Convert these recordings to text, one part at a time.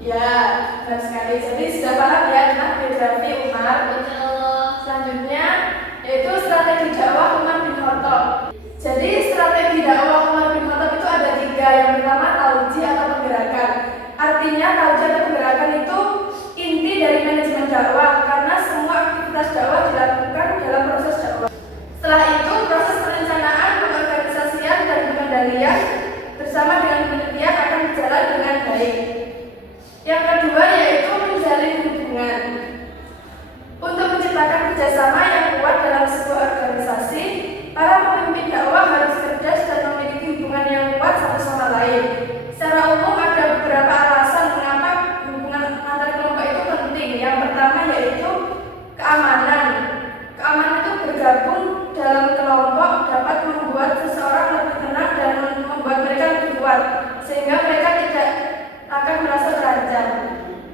Ya, benar sekali. Jadi sudah paham ya tentang biografi Umar. Selanjutnya yaitu strategi dakwah Umar bin Khattab. Jadi strategi dakwah Umar bin Khattab itu ada 3. Yang pertama tauji atau penggerakan. Artinya tauji atau penggerakan itu inti dari manajemen dakwah karena semua aktivitas dakwah dilakukan dalam proses dakwah. Setelah itu proses perencanaan, pengorganisasian dan pengendalian bersama dengan penelitian akan berjalan dengan baik. Yang kedua yaitu menjalin hubungan. Untuk menciptakan kerjasama yang kuat dalam sebuah organisasi, para pemimpin dakwah harus cerdas dan memiliki hubungan yang kuat satu sama lain. Secara umum ada beberapa alasan mengapa hubungan antar kelompok itu penting. Yang pertama yaitu keamanan. Keamanan itu bergabung dalam kelompok dapat membuat seseorang lebih tenang dan membuat mereka lebih kuat, sehingga mereka tidak akan merasa terancam.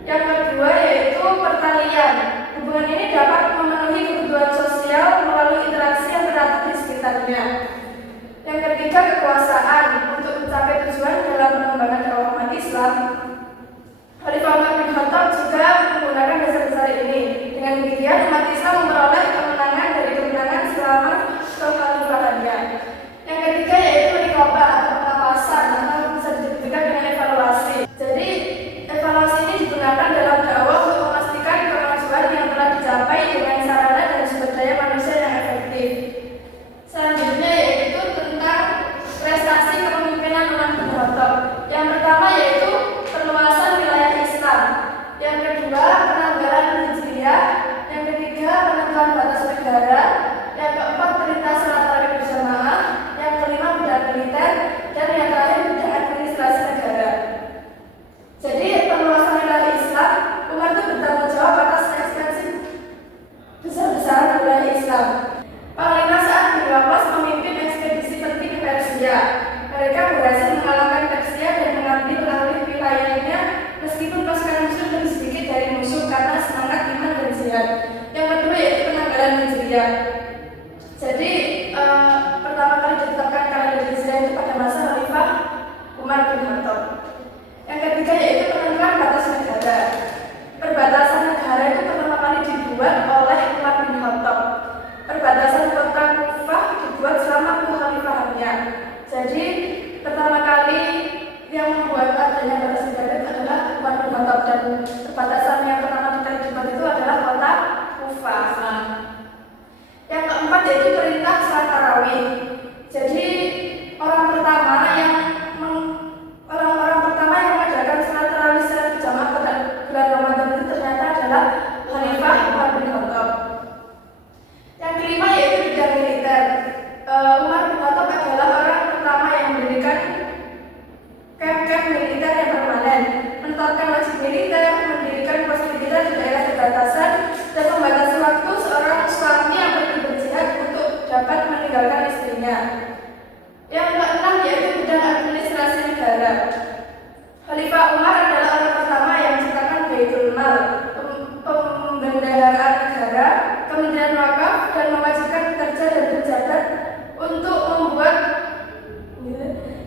Yang kedua yaitu pertalian. Hubungan ini dapat memenuhi kebutuhan sosial melalui interaksi yang teratur di sekitarnya. Yang ketiga kekuasaan. Untuk mencapai tujuan dalam pengembangan dakwah umat Islam, Khalifah Umar bin Khattab juga menggunakan dasar-dasar ini. Dengan demikian umat Islam memperoleh kemenangan dari kemenangan selama kekhalifahannya. Yang ketiga yaitu rikoba atau pengawasan atau bisa disebutkan dengan evaluasi. Jadi evaluasi ini digunakan dalam dakwah untuk memastikan kemajuan yang telah dicapai dengan sarana dan sumber daya manusia yang efektif. Selanjutnya yaitu tentang prestasi kepemimpinan Umar bin Khattab. Yang pertama yaitu perluasan wilayah Islam. Yang kedua penanggalan Hijriyah. Yang ketiga penentuan batas negara. Yang keempat perintah salat tarawih berjamaah. Yang kelima bidang militer. Dan yang terakhir bidang administrasi negara. Jadi perluasan wilayah Islam, Umar itu bertanggung jawab atas ekspansi besar-besaran wilayah Islam. Panglima Sa'ad bin Waqqas memimpin ekspedisi penting ke Persia. Mereka berhasil mengalahkan Persia dan mengambil alih wilayahnya meskipun pasukan Muslim lebih sedikit dari musuh karena semangat iman dan jihad. Yang kedua yaitu penanggalan Hijriyah. Jadi pertama kali ditetapkan kalender Hijriyah itu pada masa Khalifah Umar bin Khattab. Yang ketiga yaitu penentuan batas negara. Perbatasan negara itu pertama kali dibuat oleh Umar bin Khattab. Perbatasan kota Kufah dibuat selama kekhalifahannya. Jadi pertama kali yang membuat adanya batas negara itu adalah Umar bin Khattab dan perbatasan yang pertama kali dibuat itu adalah kota Kufah. Yang keempat yaitu perintah salat tarawih. Jadi orang pertama yang mengadakan salat tarawih secara berjamaah pada bulan Ramadan itu ternyata adalah Khalifah Umar bin Khattab. Yang kelima yaitu bidang militer. Umar bin Khattab adalah orang pertama yang mendirikan kamp-kamp militer yang permanen, menetapkan wajib militer, mendirikan pos militer di daerah perbatasan, dan membatasi waktu seorang suami yang pergi berjihad untuk dapat meninggalkan istrinya. Yang keenam yaitu bidang administrasi negara. Khalifah Umar adalah orang pertama yang menciptakan Baitul Mal, pembendaharaan negara, Kementerian Wakaf, dan mewajibkan pekerja dan pejabat untuk membuat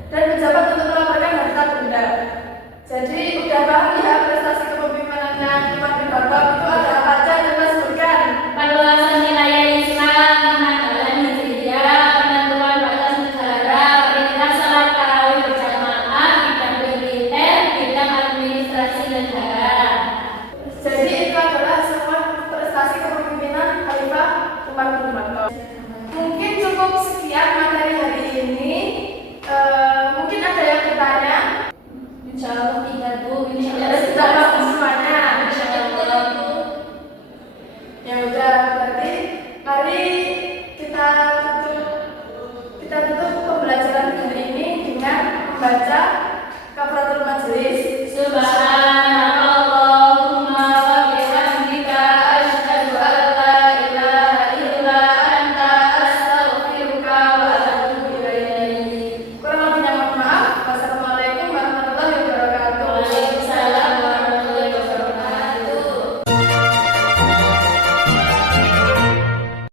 dan pejabat untuk melaporkan harta benda. Jadi udah paham ya prestasi kepemimpinannya Umar bin Khattab itu ada apa aja? Coba sebutkan. Perluasan wilayah Islam, penanggalan Hijriyah, penentuan batas negara, perintah salat tarawih berjamaah, bidang militer, bidang administrasi negara. Jadi itu adalah semua prestasi kepemimpinan Khalifah Umar bin Khattab. Mungkin cukup sekian materi hari ini. Mungkin ada yang bertanya? Insya Allah tidak, Bu. Insya Allah.